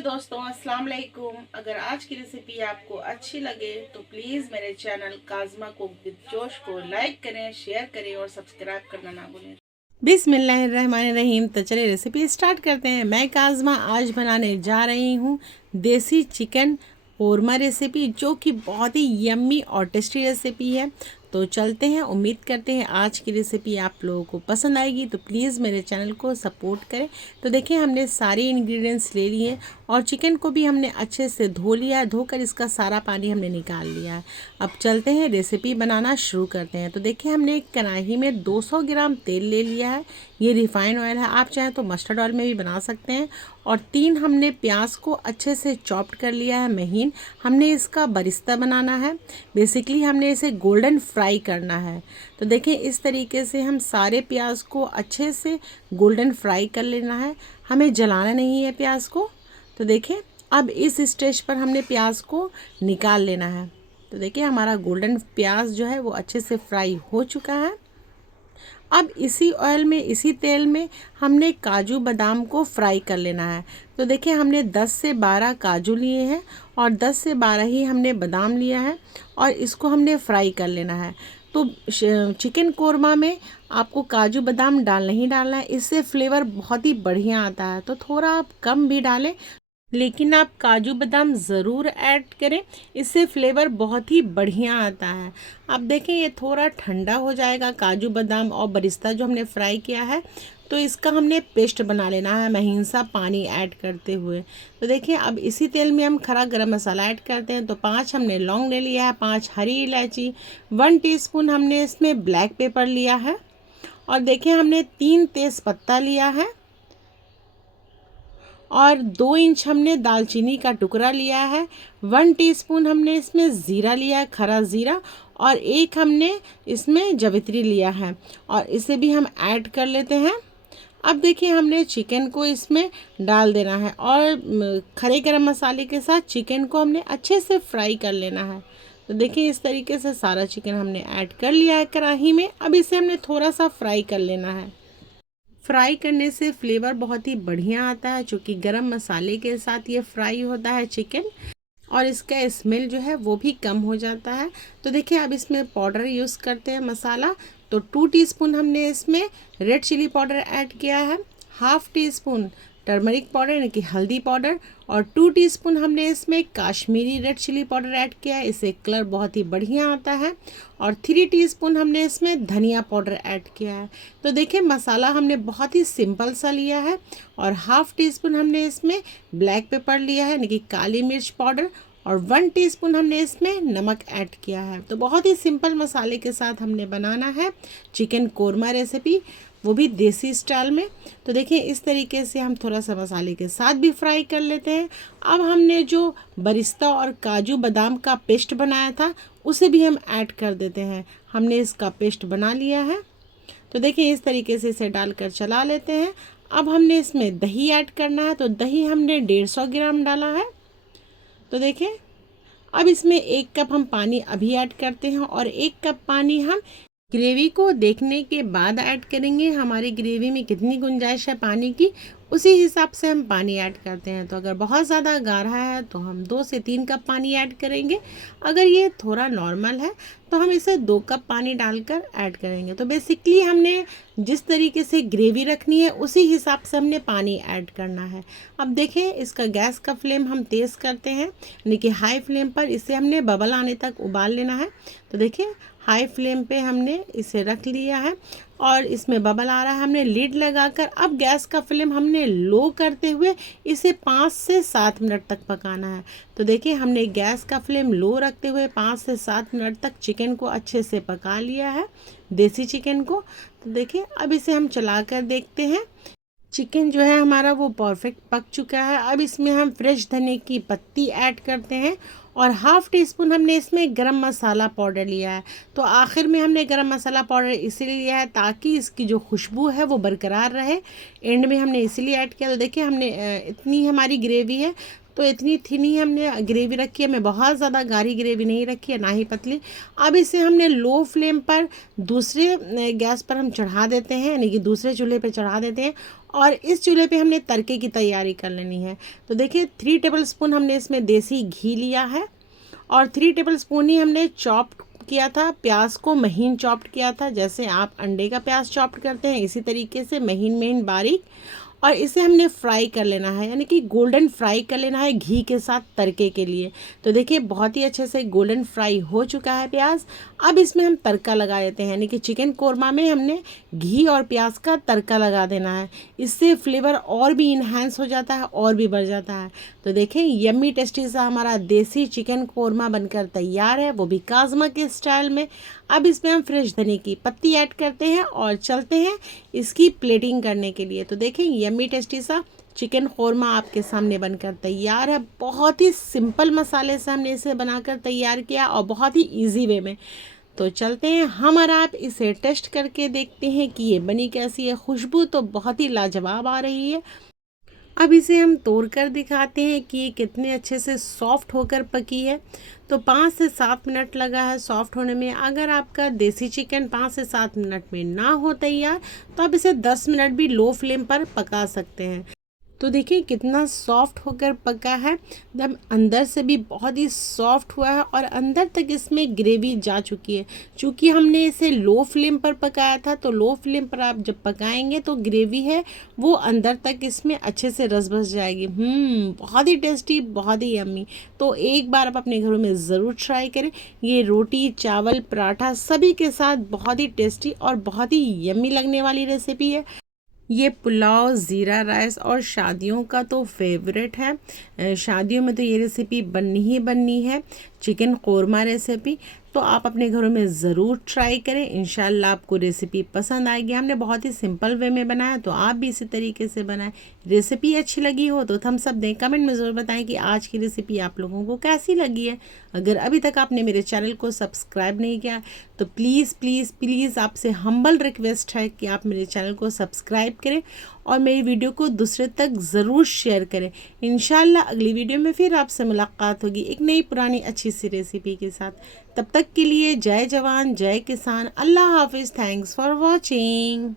दोस्तों, अस्सलाम वालेकुम। अगर आज की रेसिपी आपको अच्छी लगे तो प्लीज़ मेरे चैनल काज़मा कुक विद जोश को लाइक करें, शेयर करें और सब्सक्राइब करना ना भूलें। बिस्मिल्लाहिर्रहमानिर्रहीम। तो चलिए रेसिपी स्टार्ट करते हैं। मैं काज़मा आज बनाने जा रही हूँ देसी चिकन कोरमा रेसिपी, जो कि बहुत ही यम्मी और टेस्टी रेसिपी है। तो चलते हैं। उम्मीद करते हैं आज की रेसिपी आप लोगों को पसंद आएगी, तो प्लीज़ मेरे चैनल को सपोर्ट करें। तो देखिए, हमने सारे इंग्रेडिएंट्स ले लिए और चिकन को भी हमने अच्छे से धो लिया। धोकर इसका सारा पानी हमने निकाल लिया है। अब चलते हैं, रेसिपी बनाना शुरू करते हैं। तो देखिए, हमने एक कढ़ाई में 200 ग्राम तेल ले लिया है। ये रिफाइंड ऑयल है, आप चाहें तो मस्टर्ड ऑयल में भी बना सकते हैं। और 3 हमने प्याज को अच्छे से चॉप्ड कर लिया है महीन। हमने इसका बरिस्ता बनाना है। बेसिकली हमने इसे गोल्डन फ्राई करना है। तो देखिए, इस तरीके से हम सारे प्याज को अच्छे से गोल्डन फ्राई कर लेना है। हमें जलाना नहीं है प्याज को। तो देखिए, अब इस स्टेज पर हमने प्याज को निकाल लेना है। तो देखिए, हमारा गोल्डन प्याज जो है वो अच्छे से फ्राई हो चुका है। अब इसी ऑयल में, इसी तेल में हमने काजू बादाम को फ्राई कर लेना है। तो देखिए, हमने 10 से 12 काजू लिए हैं और 10 से 12 ही हमने बादाम लिया है और इसको हमने फ्राई कर लेना है। तो चिकन कोरमा में आपको काजू बादाम नहीं डालना है, इससे फ्लेवर बहुत ही बढ़िया आता है। तो थोड़ा आप कम भी डालें, लेकिन आप काजू बादाम ज़रूर ऐड करें, इससे फ्लेवर बहुत ही बढ़िया आता है। अब देखें, ये थोड़ा ठंडा हो जाएगा काजू बादाम और बरिस्ता जो हमने फ्राई किया है, तो इसका हमने पेस्ट बना लेना है महीन सा पानी ऐड करते हुए। तो देखिए, अब इसी तेल में हम खड़ा गरम मसाला ऐड करते हैं। तो 5 हमने लौंग ले लिया है, 5 हरी इलायची, 1 टीस्पून हमने इसमें ब्लैक पेपर लिया है और देखिए, हमने 3 तेज़ पत्ता लिया है और 2 इंच हमने दालचीनी का टुकड़ा लिया है। 1 टीस्पून हमने इसमें ज़ीरा लिया है, खरा ज़ीरा, और 1 हमने इसमें जवित्री लिया है और इसे भी हम ऐड कर लेते हैं। अब देखिए, हमने चिकन को इसमें डाल देना है और खड़े गरम मसाले के साथ चिकन को हमने अच्छे से फ्राई कर लेना है। तो देखिए, इस तरीके से सारा चिकन हमने ऐड कर लिया है कढ़ाई में। अब इसे हमने थोड़ा सा फ्राई कर लेना है। फ्राई करने से फ्लेवर बहुत ही बढ़िया आता है, क्योंकि गरम मसाले के साथ ये फ्राई होता है चिकन, और इसका स्मेल जो है वो भी कम हो जाता है। तो देखिए, अब इसमें पाउडर यूज़ करते हैं मसाला। तो 2 टीस्पून हमने इसमें रेड चिली पाउडर ऐड किया है, half teaspoon turmeric powder यानी कि हल्दी पाउडर, और 2 टीस्पून हमने इसमें Kashmiri red chilli powder add किया है, इससे कलर बहुत ही बढ़िया आता है, और 3 टीस्पून हमने इसमें धनिया पाउडर ऐड किया है। तो देखिए, मसाला हमने बहुत ही सिंपल सा लिया है और हाफ़ टी स्पून हमने इसमें ब्लैक पेपर लिया है यानी कि काली मिर्च पाउडर, और 1 टीस्पून हमने इसमें नमक ऐड किया है। तो बहुत ही सिंपल मसाले के साथ हमने बनाना है चिकन कोरमा रेसिपी, वो भी देसी स्टाइल में। तो देखिए, इस तरीके से हम थोड़ा सा मसाले के साथ भी फ्राई कर लेते हैं। अब हमने जो बरिस्ता और काजू बादाम का पेस्ट बनाया था, उसे भी हम ऐड कर देते हैं। हमने इसका पेस्ट बना लिया है। तो देखिए, इस तरीके से इसे डालकर चला लेते हैं। अब हमने इसमें दही ऐड करना है। तो दही हमने 150 ग्राम डाला है। तो देखिए, अब इसमें 1 कप हम पानी अभी ऐड करते हैं और 1 कप पानी हम ग्रेवी को देखने के बाद ऐड करेंगे। हमारी ग्रेवी में कितनी गुंजाइश है पानी की, उसी हिसाब से हम पानी ऐड करते हैं। तो अगर बहुत ज़्यादा गाढ़ा है तो हम 2 से 3 कप पानी ऐड करेंगे। अगर ये थोड़ा नॉर्मल है तो हम इसे 2 कप पानी डालकर ऐड करेंगे। तो बेसिकली हमने जिस तरीके से ग्रेवी रखनी है उसी हिसाब से हमने पानी ऐड करना है। अब देखें, इसका गैस का फ्लेम हम तेज़ करते हैं यानी कि हाई फ्लेम पर। इसे हमने बबल आने तक उबाल लेना है। तो देखिए, हाई फ्लेम पे हमने इसे रख लिया है और इसमें बबल आ रहा है। हमने लीड लगाकर अब गैस का फ्लेम हमने लो करते हुए इसे 5 से 7 मिनट तक पकाना है। तो देखिए, हमने गैस का फ्लेम लो रखते हुए 5 से 7 मिनट तक चिकन को अच्छे से पका लिया है, देसी चिकन को। तो देखिए, अब इसे हम चलाकर देखते हैं। चिकन जो है हमारा वो परफेक्ट पक चुका है। अब इसमें हम फ्रेश धनिया की पत्ती ऐड करते हैं और हाफ़ टी स्पून हमने इसमें गरम मसाला पाउडर लिया है। तो आखिर में हमने गरम मसाला पाउडर इसीलिए लिया है ताकि इसकी जो खुशबू है वो बरकरार रहे। एंड में हमने इसीलिए ऐड किया। तो देखिए, हमने इतनी हमारी ग्रेवी है, तो इतनी थिन ही हमने ग्रेवी रखी है। मैं बहुत ज़्यादा गाढ़ी ग्रेवी नहीं रखी है, ना ही पतली। अब इसे हमने लो फ्लेम पर दूसरे गैस पर हम चढ़ा देते हैं यानी कि दूसरे चूल्हे पर चढ़ा देते हैं और इस चूल्हे पे हमने तड़के की तैयारी कर लेनी है। तो देखिए 3 टेबलस्पून हमने इसमें देसी घी लिया है और 3 टेबलस्पून ही हमने चॉप किया था प्याज को, महीन चॉप्ड किया था। जैसे आप अंडे का प्याज चॉप्ड करते हैं इसी तरीके से महीन महीन बारीक। और इसे हमने फ्राई कर लेना है, यानी कि गोल्डन फ्राई कर लेना है घी के साथ तड़के के लिए। तो देखिए बहुत ही अच्छे से गोल्डन फ्राई हो चुका है प्याज। अब इसमें हम तड़का लगा देते हैं, यानी कि चिकन कोरमा में हमने घी और प्याज का तड़का लगा देना है। इससे फ्लेवर और भी इन्हांस हो जाता है और भी बढ़ जाता है। तो देखें यम्मी टेस्टी सा हमारा देसी चिकन कोरमा बनकर तैयार है, वो भी काजमा के स्टाइल में। अब इसमें हम फ्रेश धनिया की पत्ती ऐड करते हैं और चलते हैं इसकी प्लेटिंग करने के लिए। तो देखें यम्मी टेस्टी सा चिकन कोरमा आपके सामने बनकर तैयार है। बहुत ही सिंपल मसाले से हमने इसे बनाकर तैयार किया और बहुत ही इजी वे में। तो चलते हैं हम और आप इसे टेस्ट करके देखते हैं कि ये बनी कैसी है। खुशबू तो बहुत ही लाजवाब आ रही है। अब इसे हम तोड़ कर दिखाते हैं कि ये कितने अच्छे से सॉफ्ट होकर पकी है। तो 5 से 7 मिनट लगा है सॉफ्ट होने में। अगर आपका देसी चिकन 5 से 7 मिनट में ना हो तैयार तो आप इसे 10 मिनट भी लो फ्लेम पर पका सकते हैं। तो देखिए कितना सॉफ्ट होकर पका है, एकदम अंदर से भी बहुत ही सॉफ्ट हुआ है और अंदर तक इसमें ग्रेवी जा चुकी है। चूँकि हमने इसे लो फ्लेम पर पकाया था, तो लो फ्लेम पर आप जब पकाएंगे तो ग्रेवी है वो अंदर तक इसमें अच्छे से रस बस जाएगी। बहुत ही टेस्टी, बहुत ही यम्मी। तो एक बार आप अपने घरों में ज़रूर ट्राई करें। ये रोटी, चावल, पराठा सभी के साथ बहुत ही टेस्टी और बहुत ही यम्मी लगने वाली रेसिपी है। ये पुलाव, ज़ीरा राइस और शादियों का तो फेवरेट है। शादियों में तो ये रेसिपी बननी ही बननी है, चिकन कोरमा रेसिपी। तो आप अपने घरों में ज़रूर ट्राई करें, इंशाल्लाह आपको रेसिपी पसंद आएगी। हमने बहुत ही सिंपल वे में बनाया, तो आप भी इसी तरीके से बनाएं। रेसिपी अच्छी लगी हो तो थम्स अप दें, कमेंट में ज़रूर बताएं कि आज की रेसिपी आप लोगों को कैसी लगी है। अगर अभी तक आपने मेरे चैनल को सब्सक्राइब नहीं किया तो प्लीज़ प्लीज़ प्लीज़ आपसे हम्बल रिक्वेस्ट है कि आप मेरे चैनल को सब्सक्राइब करें और मेरी वीडियो को दूसरे तक ज़रूर शेयर करें। इंशाल्लाह अगली वीडियो में फिर आपसे मुलाकात होगी एक नई पुरानी अच्छी सी रेसिपी के साथ। तब तक के लिए जय जवान जय किसान, अल्लाह हाफिज़, थैंक्स फॉर वॉचिंग।